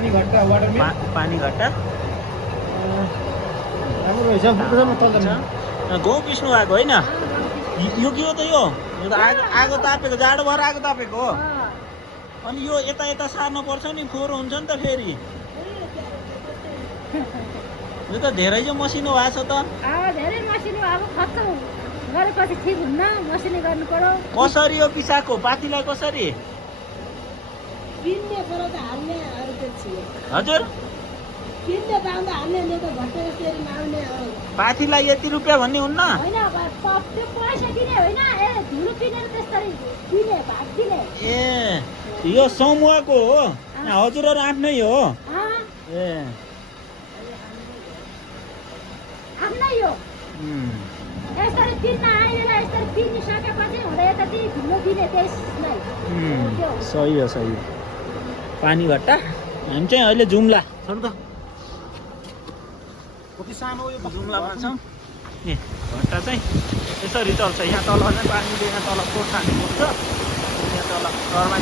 पानी घट्टा वाटर मिल पानी घट्टा राम्रो रहेछ फुट्दैन तल गहुँ पिस्नु भएको होइन यो के हो त यो त आगो तापेको जाडो भएर आगो तापेको हो अनि यो यता यता सार्नु पर्छ नि फोहोर हुन्छ नि त फेरि यो त धेरै चाहिँ मसिनो भएको छ त धेरै मसिनो अब खत्तम गरेपछि ठिक हुन्न मसिनो गर्नु पर्यो कसरी हो पिसाको पाथीलाई कसरी पिन्ने पर्यो त हाल्ने अरू त छियो हजुर पिन्ने पाउँदा हाल्ने नि त भट्टे त्यसरी नआउने पाथीलाई यति रुपियाँ भन्ने हुन्न होइन त्यो पैसा दिने होइन ए धुलो पिनेर त्यसरी दिने भाग दिने ए यो समूहको हो हजुरहरू आफ्नै हो ए आफ्नै हो यसरी पिन्न आइला यसरी पिनिसकेपछि हुँदा यता चाहिँ धुलो दिने त्यसलाई सही हो सही हो पानी घट्टा हामी चाहिँ अहिले जुम्ला छोड्नु त कति सानो यो जुम्लामा छौँ ए घट्टा चाहिँ यसरी चल्छ यहाँ तल चाहिँ पानीले यहाँ तल कोर्स हाल्नु पर्छ यहाँ तल घरमा